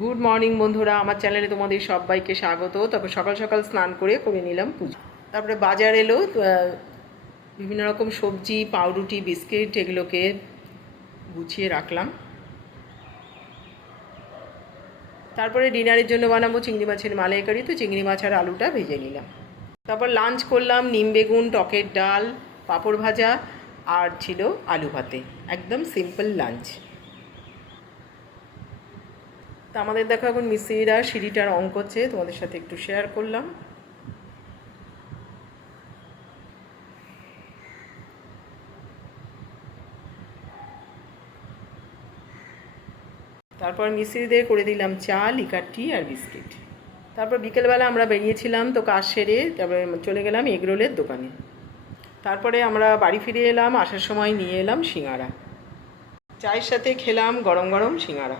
Good morning বন্ধুরা, আমার চ্যানেলে তোমাদের সবাইকে স্বাগত। তারপর সকাল সকাল স্নান করে নিলাম পুজো। তারপরে বাজার এলো, বিভিন্ন রকম সবজি, পাউরুটি, বিস্কিট এগুলোকে গুছিয়ে রাখলাম। তারপরে ডিনারের জন্য বানাবো চিংড়ি মাছের মালাইকারি, তো চিংড়ি মাছ আর আলুটা ভেজে নিলাম। তারপর লাঞ্চ করলাম নিম বেগুন, টকের ডাল, পাঁপড় ভাজা আর ছিল আলু ভাতে। একদম সিম্পল লাঞ্চ। তা আমাদের দেখো এখন মিস্ত্রিরা সিঁড়িটার রং করছে, তোমাদের সাথে একটু শেয়ার করলাম। তারপর মিস্ত্রিদের করে দিলাম চা, লিকার টি আর বিস্কিট। তারপর বিকেলবেলা আমরা বেরিয়েছিলাম, তো কাজ সেরে তারপরে চলে গেলাম এগরোলের দোকানে। তারপরে আমরা বাড়ি ফিরে এলাম, আসার সময় নিয়ে এলাম সিঙাড়া। চায়ের সাথে খেলাম গরম গরম সিঙাড়া।